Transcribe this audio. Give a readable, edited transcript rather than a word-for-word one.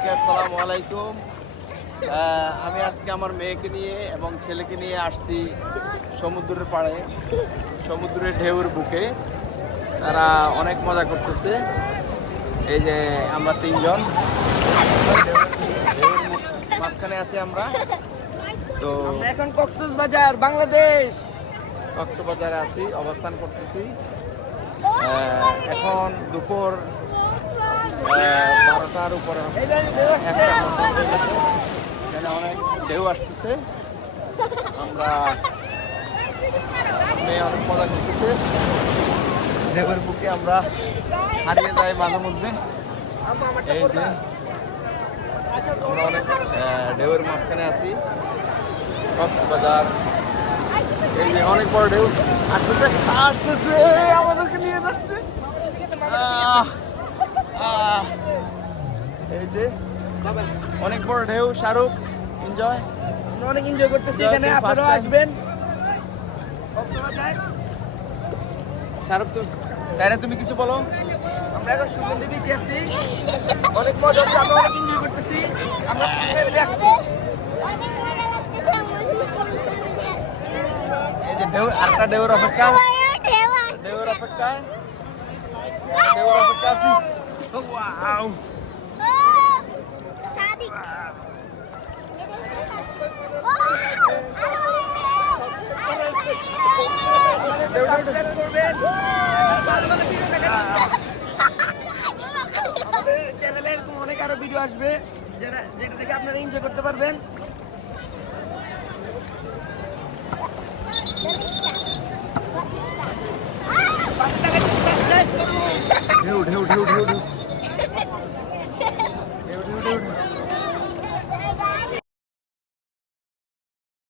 সবাইকে আসসালামু আলাইকুম। আমি আজকে আমার মেয়েকে নিয়ে এবং ছেলেকে নিয়ে আসছি সমুদ্রের পাড়ে, সমুদ্রের ঢেউর বুকে। তারা অনেক মজা করতেছে। এই যে আমরা তিনজন ঢেউর মাঝখানে আছি আমরা। তো আমরা এখন কক্সবাজার বাংলাদেশ কক্সবাজারে আছি, অবস্থান করতেছি। এখন দুপুর 12টার উপরে এখানে অনেক ঢেউ আসতেছে। আমরা মেয়ে অনেক মজা করতেছে। ঢেউয়ের বুকে আমরা হারিয়ে যাই মাঝে মধ্যে। এই যে আমরা অনেক ঢেউয়ের মাঝখানে আছি, কক্সবাজার। এই যে অনেক বড় ঢেউ আসতেছে আসতেছে, আমাদেরকে নিয়ে যাচ্ছে। এই যে অনেক বড় ঢেউ, শাহরুখ এনজয়। আমরা অনেক এনজয় করতেছি এখানে, আপনারাও আসবেন কক্সবাজার। শাহরুখ তুমি কিছু বলো। আমরা এখন সুগন্ধি বিচে আছি, অনেক মজা হচ্ছে, আমরা অনেক এনজয় করতেছি। আমরা ফ্যামিলি আসছি। এই যে ঢেউ, আরেকটা ঢেউর অপেক্ষা, ঢেউর অপেক্ষায়, ঢেউর অপেক্ষা আছি। ওয়াও, সাবস্ক্রাইব করবেন, ভালো ভালো ভিডিও দেখার জন্য। আমাদের চ্যানেলে এরকম অনেক আরো ভিডিও আসবে, যেটা দেখে আপনারা এনজয় করতে পারবেন। ঢেউ ঢেউ ঢেউ ঢেউ